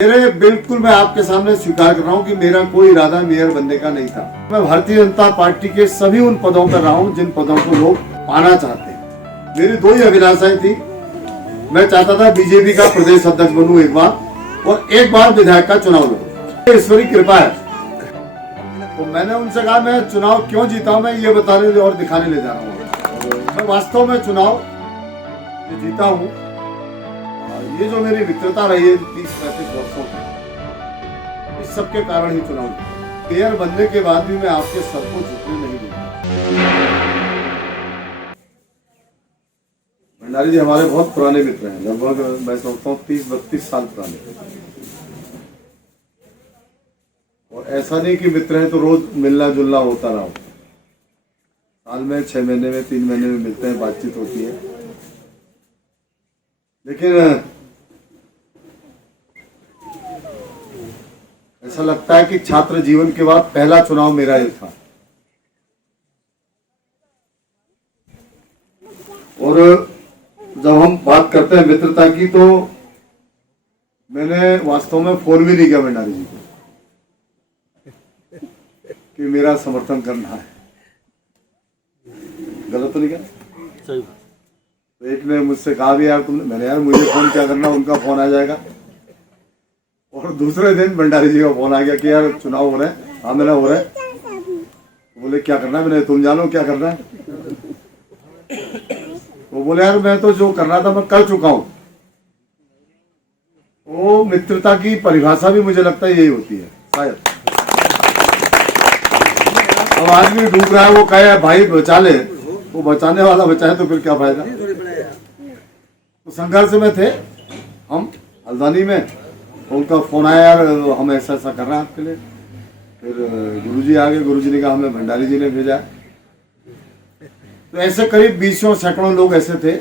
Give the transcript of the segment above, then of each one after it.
मेरे बिल्कुल मैं आपके सामने स्वीकार कर रहा हूं कि मेरा कोई इरादा मेयर बनने का नहीं था। मैं भारतीय जनता पार्टी के सभी उन पदों पर रहा हूं जिन पदों को लोग पाना चाहते हैं। मेरी दो ही अभिलाषाएं थी। मैं चाहता था बीजेपी का प्रदेश अध्यक्ष बनूं एक बार और एक बार विधायक का चुनाव लड़ूं। ईश्वरी कृपा है। तो मैंने उनसे कहा मैं चुनाव क्यों जीता हूं, मैं ये बताने और दिखाने ले जा रहा हूँ। मैं वास्तव में चुनाव जीता हूँ। ये जो मेरी मित्रता रही है 30-35 वर्षों की, इस सब के कारण ही चुनाव। मेयर बनने के बाद भी मैं आपके सर को झुकने नहीं दूंगा। भंडारी जी हमारे बहुत पुराने मित्र हैं, लगभग मैं समझता हूँ 30-32 साल पुराने। और ऐसा नहीं कि मित्र हैं तो रोज मिलना जुलना होता रहा। साल में 6 महीने में 3 महीने में मिलते हैं, बातचीत होती है। लेकिन ऐसा लगता है कि छात्र जीवन के बाद पहला चुनाव मेरा ही था। और जब हम बात करते हैं मित्रता की, तो मैंने वास्तव में फोन भी नहीं किया भंडारी जी को कि मेरा समर्थन करना है। गलत तो नहीं क्या? सही। तो एक ने मुझसे कहा भी यार तुमने, मैंने यार मुझे फोन क्या करना, उनका फोन आ जाएगा। और दूसरे दिन भंडारी जी का फोन आ गया कि यार चुनाव हो रहे हैं। हाँ मैंने हो रहा है। बोले क्या करना है? मैंने तुम जानो क्या करना है। वो बोले यार मैं तो जो करना था मैं कर चुका हूं। वो मित्रता की परिभाषा भी मुझे लगता है यही होती है शायद। अब आदमी डूब रहा है, वो कहे भाई बचा ले, वो बचाने वाला बचाए तो फिर क्या फायदा। तो संघर्ष में थे हम हल्द्वानी में। उनका फोन आया यार हम ऐसा ऐसा कर रहे हैं आपके लिए। फिर गुरुजी आ गए। गुरुजी ने कहा हमें भंडारी जी ने भेजा। तो ऐसे करीब 20 सैकड़ों लोग ऐसे थे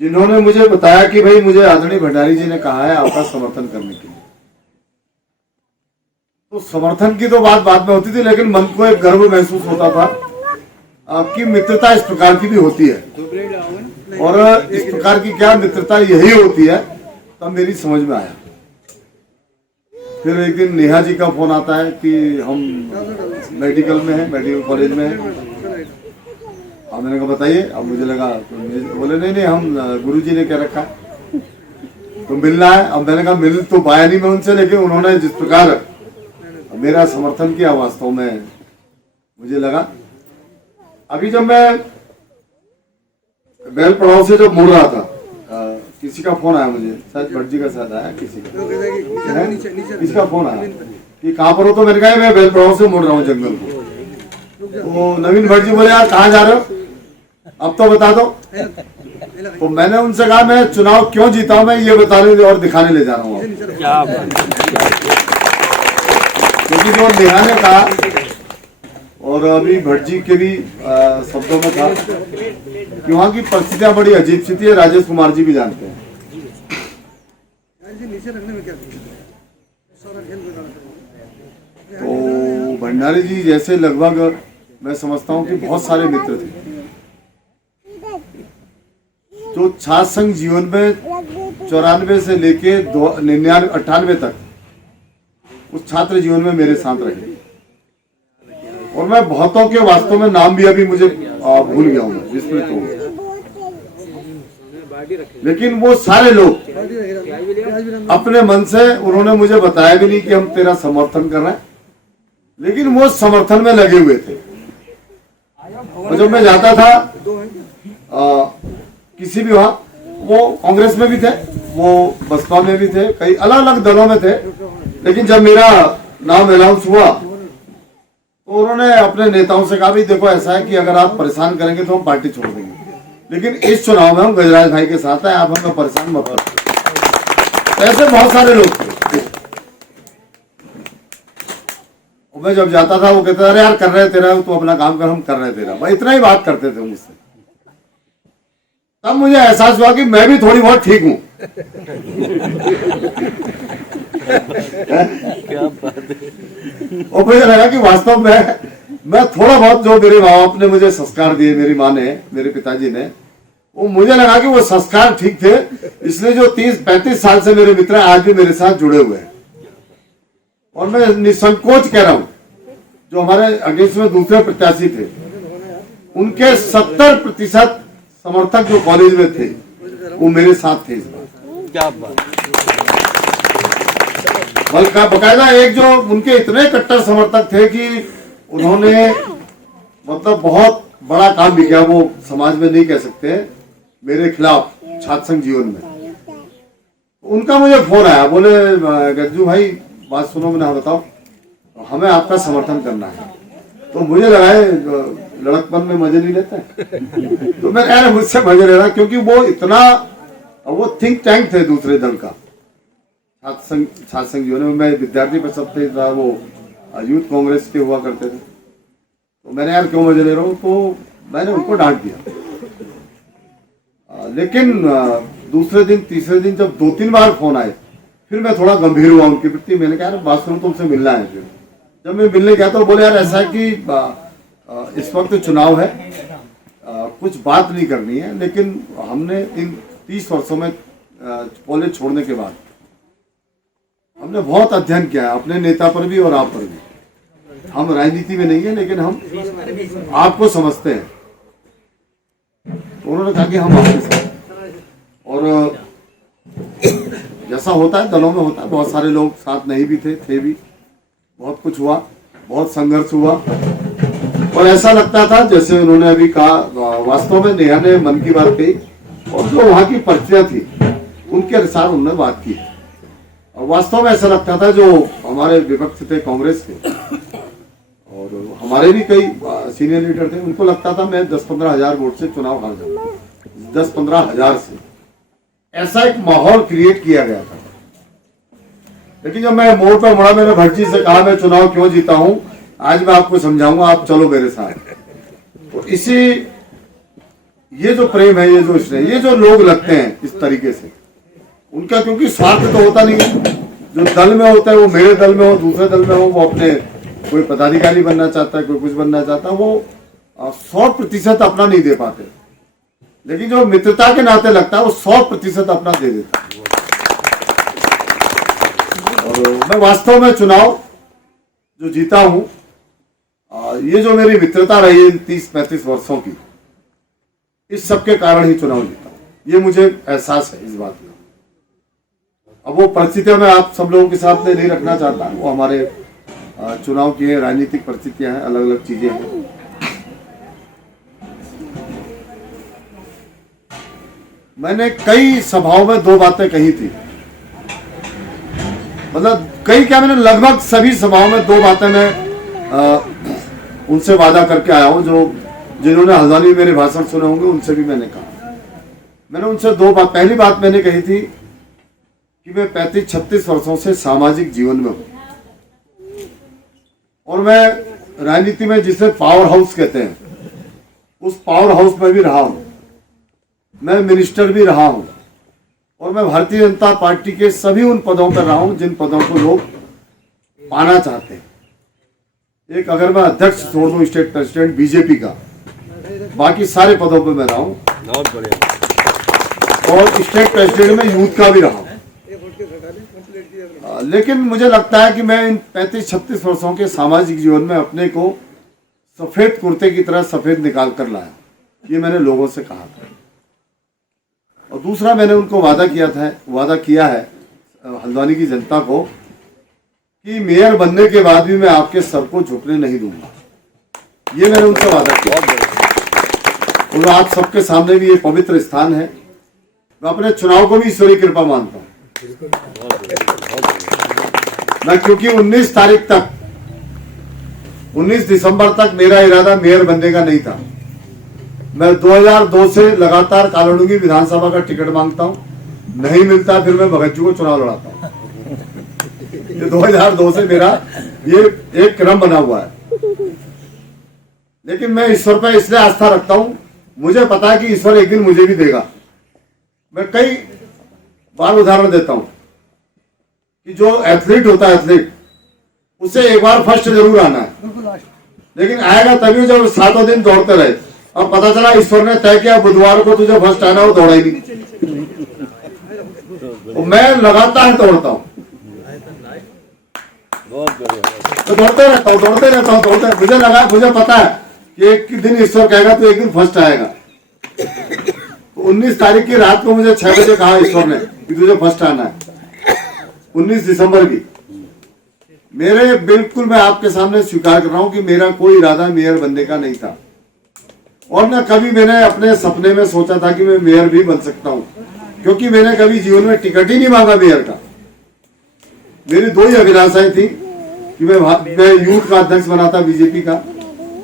जिन्होंने मुझे बताया कि भाई मुझे आदरणीय भंडारी जी ने कहा है आपका समर्थन करने के लिए। तो समर्थन की तो बात बाद में होती थी, लेकिन मन को एक गर्व महसूस होता था कि मित्रता इस प्रकार की भी होती है। और इस प्रकार की क्या मित्रता यही होती है, तब मेरी समझ में आया। फिर एक दिन नेहा जी का फोन आता है कि हम मेडिकल में हैं, मेडिकल कॉलेज में हैं। अब मैंने कहा बताइए। अब मुझे लगा बोले नहीं हम गुरुजी ने क्या रखा है तो मिलना है। अब मैंने कहा मिल तो पाया नहीं मैं उनसे, लेकिन उन्होंने जिस प्रकार मेरा समर्थन किया वास्तव में मुझे लगा। अभी जब मैं बैल पड़ाव से जब मुड़ रहा था, किसी का फोन आया मुझे, शायद भट्ट जी का साथ आया, किसी का फोन आया कि कहाँ पर हो। तो मैंने कहा मैं बैल पड़ाव से मुड़ रहा हूँ जंगल को। वो नवीन भट्ट जी बोले यार कहाँ जा रहे हो, अब तो बता दो। तो मैंने उनसे कहा मैं चुनाव क्यों जीता हूं, मैं ये बताने और दिखाने ले जा रहा हूँ। क्योंकि जो नेहा ने कहा और अभी भट्ट जी के भी शब्दों में था कि वहाँ की परिस्थितियां बड़ी अजीब सी थी। राजेश कुमार जी भी जानते हैं। तो भंडारी जी जैसे लगभग मैं समझता हूँ कि बहुत सारे मित्र थे जो छात्र संघ जीवन में 94 से लेके 99-98 तक उस छात्र जीवन में मेरे साथ रहे। और मैं बहुतों के वास्तव में नाम भी अभी मुझे भूल गया हूँ, विस्मृत हूँ। लेकिन वो सारे लोग अपने मन से उन्होंने मुझे बताया भी नहीं कि हम तेरा समर्थन कर रहे हैं, लेकिन वो समर्थन में लगे हुए थे। और जब मैं जाता था किसी भी वहां, वो कांग्रेस में भी थे, वो बसपा में भी थे, कई अलग अलग दलों में थे। लेकिन जब मेरा नाम अनाउंस हुआ तो उन्होंने अपने नेताओं से कहा भी देखो ऐसा है कि अगर आप परेशान करेंगे तो हम पार्टी छोड़ देंगे, लेकिन इस चुनाव में हम गजराज भाई के साथ हैं, आप हमें परेशान मत करो। ऐसे बहुत सारे लोग थे। मैं जब जाता था वो कहते अरे यार कर रहे तेरा, तू अपना काम कर, हम कर रहे तेरा। भाई इतना ही बात करते थे मुझसे। तब मुझे एहसास हुआ कि मैं भी थोड़ी बहुत ठीक हूं। क्या बात है। और मुझे लगा कि वास्तव में मैं थोड़ा बहुत जो मेरे माँ बाप ने मुझे संस्कार दिए, मेरी माँ ने, मेरे पिताजी ने, वो मुझे लगा कि वो संस्कार ठीक थे, इसलिए जो 30-35 साल से मेरे मित्र आज भी मेरे साथ जुड़े हुए हैं। और मैं निसंकोच कह रहा हूं, जो हमारे अगेंस्ट में दूसरे प्रत्याशी थे, उनके 70% समर्थक जो कॉलेज में थे वो मेरे साथ थे इस बार। क्या बात। बल्कि बकायदा एक जो उनके इतने कट्टर समर्थक थे कि उन्होंने मतलब बहुत बड़ा काम भी किया, वो समाज में नहीं कह सकते, मेरे खिलाफ छात्र संघ जीवन में। उनका मुझे फोन आया, बोले गज्जू भाई बात सुनो, मैंने बताओ हमें आपका समर्थन करना है। तो मुझे लगा लड़कपन में मजे नहीं लेते तो मैं कह रहा मुझसे मजे ले रहा, क्योंकि वो इतना, वो थिंक टैंक थे दूसरे दल का, छात्र संघ जीवन में। मैं विद्यार्थी परिषद थे, वो यूथ कांग्रेस के हुआ करते थे। तो मैंने यार क्यों मजे ले रहा हूँ, तो मैंने उनको डांट दिया। लेकिन दूसरे दिन तीसरे दिन जब 2-3 बार फोन आए, फिर मैं थोड़ा गंभीर हुआ उनके प्रति। मैंने कहा बात सुनो, तुमसे मिलना है। फिर जब मैं मिलने गया तो बोले यार ऐसा है कि इस वक्त चुनाव है, कुछ बात नहीं करनी है, लेकिन हमने इन 30 वर्षों में कॉलेज छोड़ने के बाद हमने बहुत अध्ययन किया है अपने नेता पर भी और आप पर भी। हम राजनीति में नहीं है, लेकिन हम आपको समझते हैं। तो उन्होंने कहा कि हम आपके साथ, और जैसा होता है दलों में होता है, बहुत सारे लोग साथ नहीं भी थे भी, बहुत कुछ हुआ, बहुत संघर्ष हुआ। और ऐसा लगता था जैसे उन्होंने अभी कहा, वास्तव में नेहा ने मन की बात कही और जो वहां की परिस्थितियां थी उनके अनुसार उन्होंने बात की। और वास्तव में ऐसा लगता था जो हमारे विपक्ष थे, कांग्रेस थे, और हमारे भी कई सीनियर लीडर थे, उनको लगता था मैं 10-15 हजार वोट से चुनाव हार जाऊंगा, 10-15 हजार से। ऐसा एक माहौल क्रिएट किया गया था। लेकिन जब मैं मोड़ पर मुड़ा, मैंने भट्ट जी से कहा मैं चुनाव क्यों जीता हूं, आज मैं आपको समझाऊंगा, आप चलो मेरे साथ। तो इसी ये जो प्रेम है, ये जो स्नेह, ये जो लोग लगते हैं इस तरीके से, उनका क्योंकि स्वार्थ तो होता नहीं है। जो दल में होता है वो मेरे दल में हो, दूसरे दल में हो, वो अपने कोई पदाधिकारी बनना चाहता है, कोई कुछ बनना चाहता है, वो 100% अपना नहीं दे पाते। लेकिन जो मित्रता के नाते लगता है वो 100% अपना दे देता है। और मैं वास्तव में चुनाव जो जीता हूं, ये जो मेरी मित्रता रही है 30-35 वर्षों की, इस सब के कारण ही चुनाव जीता हूं। ये मुझे एहसास है इस बात का। अब वो परिस्थितियां मैं आप सब लोगों के साथ में नहीं रखना चाहता, वो हमारे चुनाव की राजनीतिक परिस्थितियां हैं, अलग अलग चीजें हैं। मैंने कई सभाओं में 2 बातें कही थी, मतलब कई क्या, मैंने लगभग सभी सभाओं में 2 बातें मैं उनसे वादा करके आया हूं। जो जिन्होंने हल्द्वानी में मेरे भाषण सुने होंगे उनसे भी मैंने कहा। मैंने उनसे 2 बात, पहली बात मैंने कही थी कि मैं 35-36 वर्षों से सामाजिक जीवन में हूं, और मैं राजनीति में जिसे पावर हाउस कहते हैं, उस पावर हाउस में भी रहा हूं, मैं मिनिस्टर भी रहा हूं, और मैं भारतीय जनता पार्टी के सभी उन पदों पर रहा हूं जिन पदों को लोग पाना चाहते हैं। एक अगर मैं अध्यक्ष छोड़ दूं, स्टेट प्रेसिडेंट बीजेपी का, बाकी सारे पदों पर मैं रहा हूं। बहुत बढ़िया। और स्टेट प्रेसिडेंट में यूथ का भी रहा हूं। लेकिन मुझे लगता है कि मैं इन 35-36 वर्षों के सामाजिक जीवन में अपने को सफेद कुर्ते की तरह सफेद निकाल कर लाया, ये मैंने लोगों से कहा था। और दूसरा मैंने उनको वादा किया है हल्द्वानी की जनता को, कि मेयर बनने के बाद भी मैं आपके सर को झुकने नहीं दूंगा। ये मैंने उनसे वादा किया। और आप सबके सामने भी ये पवित्र स्थान है, मैं अपने चुनाव को भी ईश्वरीय कृपा मानता हूं। मैं क्योंकि 19 तारीख तक, 19 दिसंबर तक मेरा इरादा मेयर बनने का नहीं था। मैं 2002 से लगातार कालोडूंगी विधानसभा का टिकट मांगता हूं, नहीं मिलता फिर मैं भगत जी को चुनाव लड़ाता हूं। ये 2002 से मेरा ये एक क्रम बना हुआ है। लेकिन मैं ईश्वर पर इसलिए आस्था रखता हूं, मुझे पता है कि ईश्वर एक दिन मुझे भी देगा। मैं कई बार उदाहरण देता हूं कि जो एथलीट होता है, एथलीट, उसे एक बार फर्स्ट जरूर आना है, लेकिन आएगा तभी जब 7 दिन दौड़ते रहे। अब पता चला ईश्वर ने तय किया बुधवार को तुझे फर्स्ट आना हो, दौड़ा ही नहीं। तो मैं लगातार दौड़ता हूँ, बहुत बढ़िया। तो दौड़ते रहता हूँ मुझे पता है कि एक दिन ईश्वर कहेगा तो एक दिन फर्स्ट आएगा। तो 19 तारीख की रात को मुझे 6 बजे कहा ईश्वर ने कि तुझे फर्स्ट आना है, 19 दिसंबर की। मेरे बिल्कुल मैं आपके सामने स्वीकार कर रहा हूं कि मेरा कोई इरादा मेयर बनने का नहीं था, और न कभी मैंने अपने सपने में सोचा था कि मैं मेयर भी बन सकता हूं, क्योंकि मैंने कभी जीवन में टिकट ही नहीं मांगा मेयर का। मेरी दो ही अभिलाषाएं थी कि मैं यूथ का अध्यक्ष बना था बीजेपी का,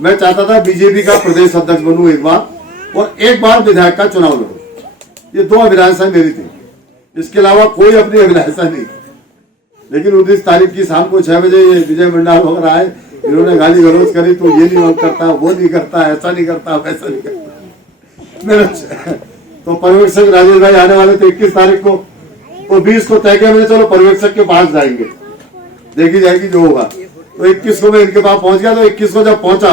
मैं चाहता था बीजेपी का प्रदेश अध्यक्ष बनूं एक बार, और एक बार विधायक का चुनाव लड़ूं। ये दो अभिलाषाएं मेरी थी, इसके अलावा कोई अपनी अभिलाषा नहीं। लेकिन 19 तारीख की शाम को 6 बजे ये विजय मंडाल वगैरह आए, इन्होंने गाली गलौज करी, तो ये नहीं करता, वो नहीं करता, ऐसा नहीं करता, वैसा नहीं करता। मेरा तो पर्यवेक्षक राजेश भाई आने वाले थे 21 तारीख को, तो 20 को तय किया मैंने, चलो पर्यवेक्षक के पास जाएंगे, देखी जाएगी जो होगा। तो 21 को मैं इनके पास पहुंच गया। तो 21 को जब पहुंचा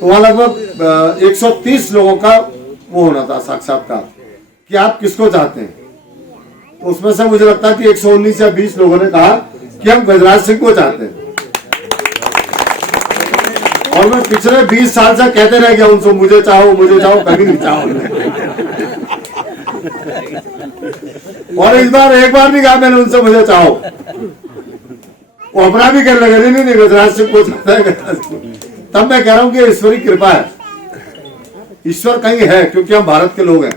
तो वहां लगभग 130 लोगों का वो होना था साक्षात्कार कि आप किसको चाहते हैं। तो उसमें से मुझे लगता है कि 119 या 20 लोगों ने कहा कि हम गजराज सिंह को चाहते हैं। और मैं पिछले 20 साल से कहते रह गया उनसे मुझे चाहो, कभी नहीं चाहो। और इस बार एक बार भी कहा मैंने उनसे मुझे चाहो, वो अपना भी कहने लगे नहीं गजराज सिंह को चाहता है, गजराज सिंह। तब मैं कह रहा हूं कि ईश्वरी कृपा है, ईश्वर कहीं है, क्योंकि हम भारत के लोग हैं,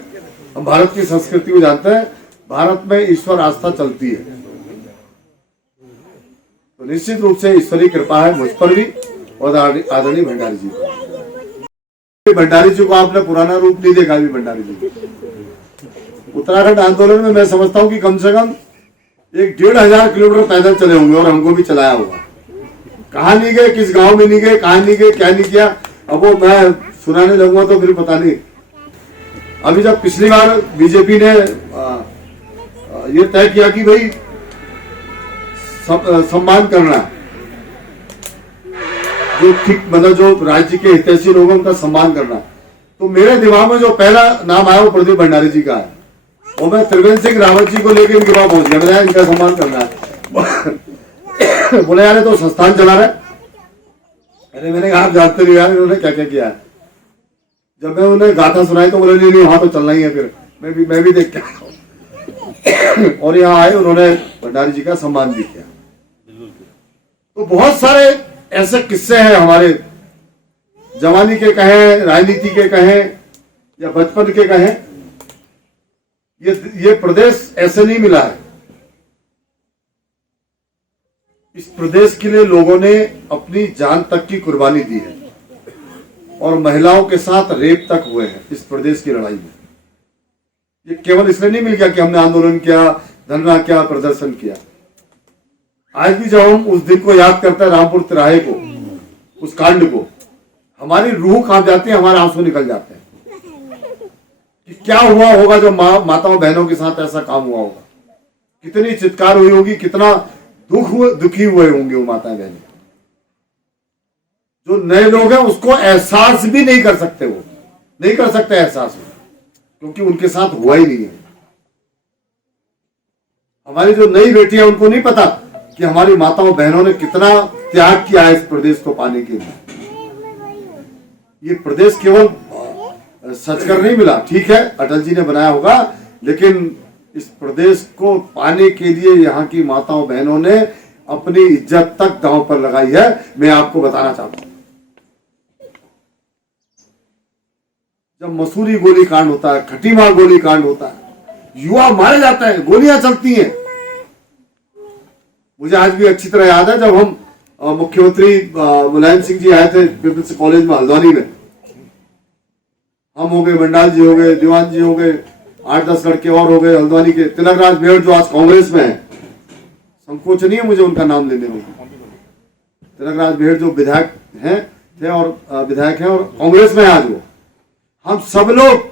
हम भारत की संस्कृति को जानते हैं, भारत में ईश्वर आस्था चलती है। तो निश्चित रूप से ईश्वरी कृपा है मुझ पर भी और आदरणीय भंडारी जी को। भंडारी जी को आपने पुराना रूप नहीं देखा अभी। भंडारी जी उत्तराखंड आंदोलन में मैं समझता हूं कि कम से कम 1,500 किलोमीटर पैदल चले होंगे, और हमको भी चलाया होगा। कहाँ नहीं गए, किस गांव में नहीं गए, कहाँ नहीं गए, क्या नहीं किया, अब वो मैं सुनाने लगूंगा तो फिर पता नहीं। अभी जब पिछली बार बीजेपी ने ये तय किया कि भाई सम्मान करना, जो ठीक मतलब जो राज्य के हितैषी लोगों का सम्मान करना, तो मेरे दिमाग में जो पहला नाम आया वो प्रदीप भंडारी जी का है। और मैं त्रिवेंद्र सिंह रावत जी को लेकर इनके पास पहुंच गया, मैंने इनका सम्मान करना है। बोले यार तो संस्थान चला रहे। अरे मैंने कहा आप जानते नहीं यार इन्होंने क्या क्या किया है। जब मैं उन्हें गाथा सुनाई तो बोले नहीं वहां तो चलना ही है, फिर मैं भी देख के आया। और यहाँ आए, उन्होंने भंडारी जी का सम्मान भी किया। तो बहुत सारे ऐसे किस्से हैं हमारे, जवानी के कहें, राजनीति के कहें, या बचपन के कहें, ये प्रदेश ऐसे नहीं मिला है। इस प्रदेश के लिए लोगों ने अपनी जान तक की कुर्बानी दी है, और महिलाओं के साथ रेप तक हुए हैं इस प्रदेश की लड़ाई में। ये केवल इसलिए नहीं मिल गया कि हमने आंदोलन किया, धरना किया, प्रदर्शन किया। आज भी जब हम उस दिन को याद करते हैं, रामपुर तिराहे को, उस कांड को, हमारी रूह कांप जाती है, हमारे आंसू निकल जाते हैं कि क्या हुआ होगा जब माताओं बहनों के साथ ऐसा काम हुआ होगा। कितनी चित्कार हुई होगी, कितना दुखी हुए होंगे वो माताएं बहनें। जो नए लोग हैं उसको एहसास भी नहीं कर सकते, वो नहीं कर सकते एहसास, क्योंकि उनके साथ हुआ ही नहीं है। हमारी जो नई बेटियां, उनको नहीं पता कि हमारी माताओं बहनों ने कितना त्याग किया है इस प्रदेश को पाने के लिए। ये प्रदेश केवल सचकर नहीं मिला, ठीक है अटल जी ने बनाया होगा, लेकिन इस प्रदेश को पाने के लिए यहाँ की माताओं बहनों ने अपनी इज्जत तक दांव पर लगाई है। मैं आपको बताना चाहता हूं, जब मसूरी गोली कांड होता है, खटीमार गोली कांड होता है, युवा मारे जाते हैं, गोलियां चलती हैं। मुझे आज भी अच्छी तरह याद है जब हम मुख्यमंत्री मुलायम सिंह जी आए थे पीपल्स कॉलेज में हल्द्वानी में। हम हो गए, मंडाल जी हो गए, दीवान जी हो गए, 8-10 लड़के और हो गए हल्द्वानी के। तिलकराज मेहर जो आज कांग्रेस में है, संकोच नहीं है मुझे उनका नाम लेने में। तिलकराज मेहर जो विधायक हैं थे और विधायक हैं और कांग्रेस में है आज वो। हम सब लोग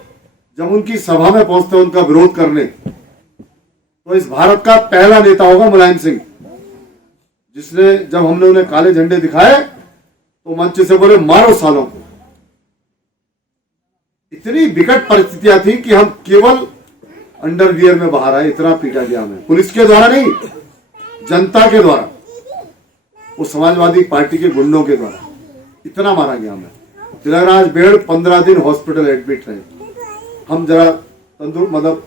जब उनकी सभा में पहुंचते हैं उनका विरोध करने, तो इस भारत का पहला नेता होगा मुलायम सिंह, जिसने जब हमने उन्हें काले झंडे दिखाए तो मंच से बोले मारो सालों को। इतनी विकट परिस्थितियां थी कि हम केवल अंडरवियर में बाहर आए, इतना पीटा गया हमें, पुलिस के द्वारा नहीं, जनता के द्वारा, वो समाजवादी पार्टी के गुंडों के द्वारा इतना मारा गया हमें। तिलकराज बेड़ 15 दिन हॉस्पिटल एडमिट रहे। हम जरा मतलब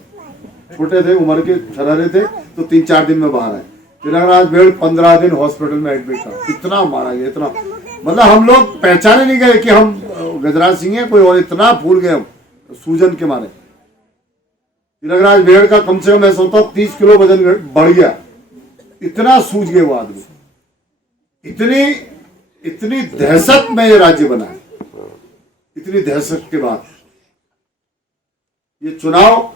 छोटे थे, उम्र के छरारे थे, तो 3-4 दिन में बाहर आए। तिलकराज बेड़ 15 दिन हॉस्पिटल में एडमिट रहा। इतना मारा गया, इतना, मतलब हम लोग पहचाने नहीं गए कि हम गजराज सिंह है कोई और, इतना भूल गए हम सूजन के मारे। तिलकराज बेड़ का कम से कम ऐसा होता 30 किलो वजन बढ़ गया, इतना सूझ गए वो आदमी। इतनी दहशत में ये राज्य बना है। इतनी दहशत के बाद ये चुनाव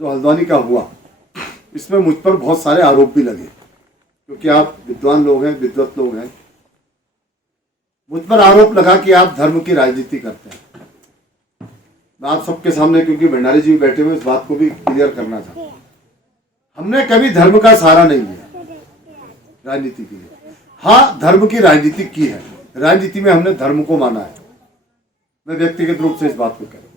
जो हल्द्वानी का हुआ, इसमें मुझ पर बहुत सारे आरोप भी लगे, क्योंकि आप विद्वान लोग हैं, विद्वत लोग हैं। मुझ पर आरोप लगा कि आप धर्म की राजनीति करते हैं। मैं आप सबके सामने, क्योंकि भंडारी जी बैठे हुए, इस बात को भी क्लियर करना चाहता हूं। हमने कभी धर्म का सहारा नहीं लिया राजनीति के लिए। हाँ, धर्म की राजनीति की है, राजनीति में हमने धर्म को माना है। मैं व्यक्तिगत रूप से इस बात को कह रहा हूं।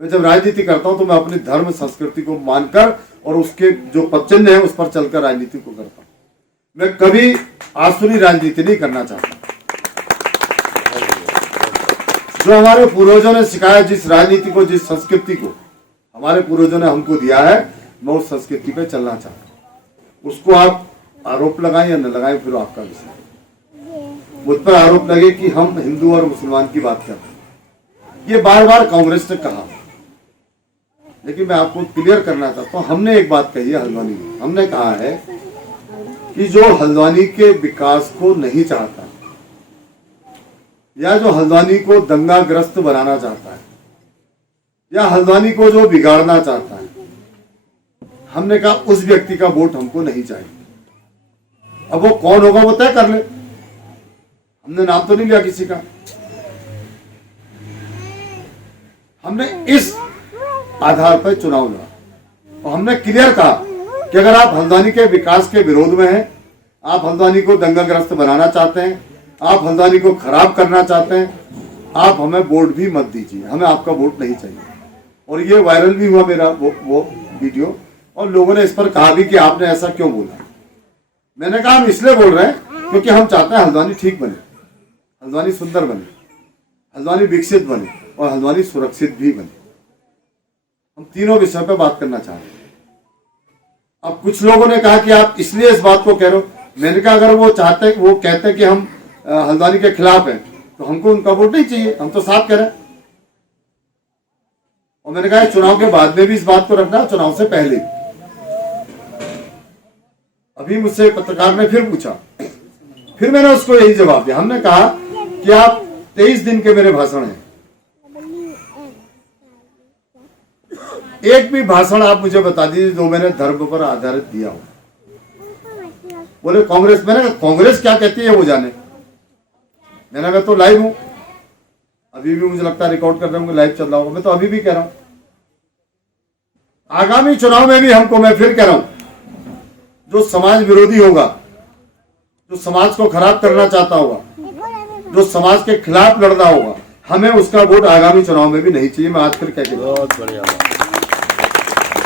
मैं जब राजनीति करता हूं तो मैं अपनी धर्म संस्कृति को मानकर और उसके जो पदचिन्ह है उस पर चलकर राजनीति को करता हूं। मैं कभी आसुरी राजनीति नहीं करना चाहता। जो हमारे पूर्वजों ने सिखाया, जिस राजनीति को, जिस संस्कृति को हमारे पूर्वजों ने हमको दिया है, मैं उस संस्कृति पे चलना चाहता हूं। उसको आप आरोप लगाएं या न लगाएं, फिर आपका विषय। मुझ पर आरोप लगे कि हम हिंदू और मुसलमान की बात करते हैं, ये बार बार कांग्रेस ने कहा, लेकिन मैं आपको क्लियर करना चाहता हूं। हमने एक बात कही है हल्द्वानी में, हमने कहा है कि जो हल्द्वानी के विकास को नहीं चाहता, या जो हल्द्वानी को दंगाग्रस्त बनाना चाहता है, या हल्द्वानी को जो बिगाड़ना चाहता है, हमने कहा उस व्यक्ति का वोट हमको नहीं चाहिए। अब वो कौन होगा वो तय कर ले, हमने नाम तो नहीं लिया किसी का। हमने इस आधार पर चुनाव लड़ा और हमने क्लियर कहा कि अगर आप हल्द्वानी के विकास के विरोध में हैं, आप हल्द्वानी को दंगाग्रस्त बनाना चाहते हैं, आप हल्द्वानी को खराब करना चाहते हैं, आप हमें वोट भी मत दीजिए, हमें आपका वोट नहीं चाहिए। और ये वायरल भी हुआ मेरा वो वीडियो, और लोगों ने इस पर कहा भी कि आपने ऐसा क्यों बोला। मैंने कहा हम इसलिए बोल रहे हैं क्योंकि हम चाहते हैं हल्द्वानी ठीक बने, हल्द्वानी सुंदर बने, हल्द्वानी विकसित बने और हल्द्वानी सुरक्षित भी बने। हम तीनों विषयों पर बात करना चाह रहे हैं। अब कुछ लोगों ने कहा कि आप इसलिए इस बात को कह रहे हो। मैंने कहा अगर वो चाहते, वो कहते हैं कि हम हल्द्वानी के खिलाफ हैं, तो हमको उनका वोट नहीं चाहिए, हम तो साफ कह रहे हैं। और मैंने कहा चुनाव के बाद में भी इस बात को रखना, चुनाव से पहले। अभी मुझसे पत्रकार ने फिर पूछा, फिर मैंने उसको यही जवाब दिया। हमने कहा कि आप 23 दिन के मेरे भाषण हैं, एक भी भाषण आप मुझे बता दीजिए जो मैंने धर्म पर आधारित दिया हो। बोले कांग्रेस, मैंने कहा कांग्रेस क्या कहती है वो जाने। मैंने कहा तो लाइव हूं, अभी भी मुझे लगता है रिकॉर्ड कर रहे होंगे, लाइव चल रहा होगा। मैं तो अभी भी कह रहा हूं, आगामी चुनाव में भी हमको, मैं फिर कह रहा हूं, जो समाज विरोधी होगा, जो समाज को खराब करना चाहता होगा, जो समाज के खिलाफ लड़ना होगा, हमें उसका वोट आगामी चुनाव में भी नहीं चाहिए। मैं आज फिर कह के बहुत बढ़िया।